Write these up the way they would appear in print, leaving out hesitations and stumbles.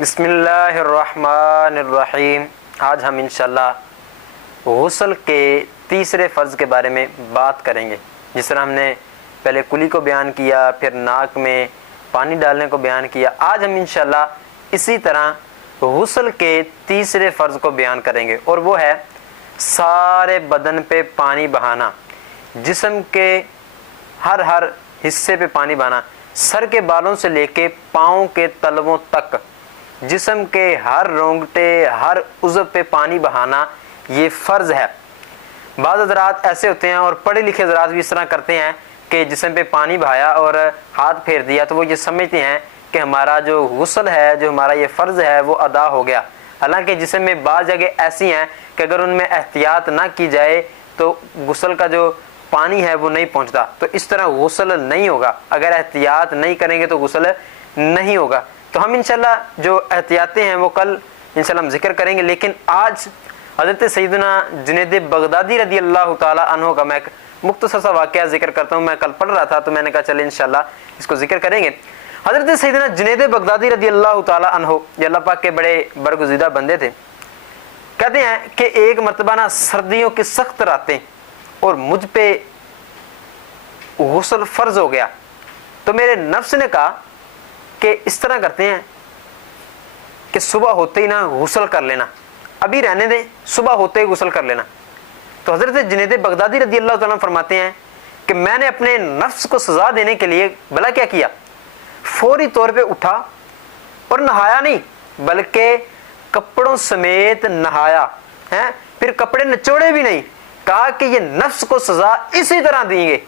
بسم اللہ الرحمن الرحیم۔ آج ہم انشاءاللہ غسل کے تیسرے فرض کے بارے میں بات کریں گے۔ جس طرح ہم نے پہلے کلی کو بیان کیا، پھر ناک میں پانی ڈالنے کو بیان کیا، آج ہم انشاءاللہ اسی طرح غسل کے تیسرے فرض کو بیان کریں گے، اور وہ ہے سارے بدن پہ پانی بہانا، جسم کے ہر حصے پہ پانی بہانا، سر کے بالوں سے لے کے پاؤں کے تلووں تک، جسم کے ہر رونگٹے ہر عضو پہ پانی بہانا، یہ فرض ہے۔ بعض حضرات ایسے ہوتے ہیں اور پڑھے لکھے حضرات بھی اس طرح کرتے ہیں کہ جسم پہ پانی بہایا اور ہاتھ پھیر دیا تو وہ یہ سمجھتے ہیں کہ ہمارا جو غسل ہے، جو ہمارا یہ فرض ہے، وہ ادا ہو گیا۔ حالانکہ جسم میں بعض جگہ ایسی ہیں کہ اگر ان میں احتیاط نہ کی جائے تو غسل کا جو پانی ہے وہ نہیں پہنچتا، تو اس طرح غسل نہیں ہوگا۔ اگر احتیاط نہیں کریں گے تو غسل نہیں ہوگا۔ تو ہم انشاءاللہ جو احتیاطیں ہیں وہ کل انشاءاللہ ہم ذکر کریں گے، لیکن آج حضرت سیدنا جنید بغدادی رضی اللہ تعالی عنہ کا میں ایک مختصر سا واقعہ ذکر کرتا ہوں۔ میں کل پڑھ رہا تھا تو میں نے کہا چلے انشاءاللہ اس کو ذکر کریں گے۔ حضرت سیدنا جنید بغدادی رضی اللہ تعالی عنہ یہ اللہ پاک کے بڑے برگزیدہ بندے تھے۔ کہتے ہیں کہ ایک مرتبہ نا سردیوں کی سخت راتیں اور مجھ پہ غسل فرض ہو گیا، تو میرے نفس نے کہا کہ اس طرح کرتے ہیں کہ صبح ہوتے ہی نا غسل کر لینا، ابھی رہنے دیں، صبح ہوتے ہی غسل کر لینا۔ تو حضرت جنید بغدادی رضی اللہ تعالیٰ فرماتے ہیں کہ میں نے اپنے نفس کو سزا دینے کے لیے بھلا کیا کیا، فوری طور پہ اٹھا اور نہایا نہیں بلکہ کپڑوں سمیت نہایا ہے، پھر کپڑے نچوڑے بھی نہیں، کہا کہ یہ نفس کو سزا اسی طرح دیں گے۔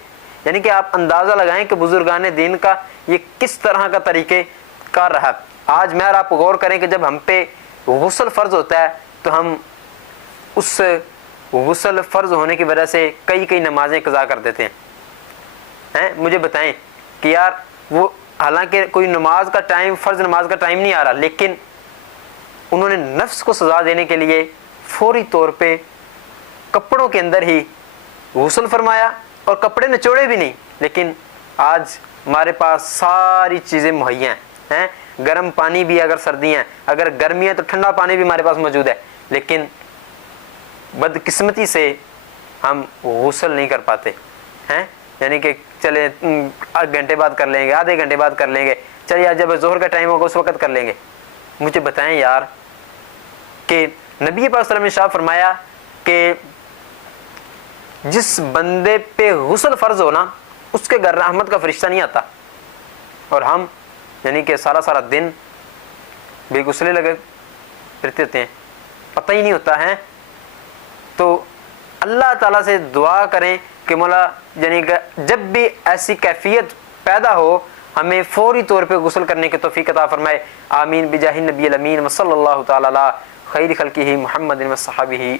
یعنی کہ آپ اندازہ لگائیں کہ بزرگان دین کا یہ کس طرح کا طریقے کار رہا۔ آج میں اور آپ غور کریں کہ جب ہم پہ غسل فرض ہوتا ہے تو ہم اس غسل فرض ہونے کی وجہ سے کئی نمازیں قضا کر دیتے ہیں۔ مجھے بتائیں کہ یار وہ حالانکہ کوئی نماز کا ٹائم، فرض نماز کا ٹائم نہیں آ رہا، لیکن انہوں نے نفس کو سزا دینے کے لیے فوری طور پہ کپڑوں کے اندر ہی غسل فرمایا اور کپڑے نچوڑے بھی نہیں۔ لیکن آج ہمارے پاس ساری چیزیں مہیا ہیں، گرم پانی بھی، اگر سردی ہیں، اگر گرمی ہے تو ٹھنڈا پانی بھی ہمارے پاس موجود ہے، لیکن بدقسمتی سے ہم غسل نہیں کر پاتے ہیں۔ یعنی کہ چلے گھنٹے بعد کر لیں گے، آدھے گھنٹے بعد کر لیں گے، چلیے آج جب ظہر کا ٹائم ہوگا اس وقت کر لیں گے۔ مجھے بتائیں یار کہ نبی پاک صلی اللہ علیہ وسلم نے ارشاد فرمایا کہ جس بندے پہ غسل فرض ہونا اس کے گھر رحمت کا فرشتہ نہیں آتا، اور ہم یعنی کہ سارا دن بے غسلے لگے پھرتے ہوتے ہیں، پتہ ہی نہیں ہوتا ہے۔ تو اللہ تعالیٰ سے دعا کریں کہ مولا یعنی کہ جب بھی ایسی کیفیت پیدا ہو ہمیں فوری طور پہ غسل کرنے کی توفیق عطا فرمائے۔ آمین بجاہ النبی الامین وصلی اللہ تعالی علی خیر خلقہ محمد و صحابہ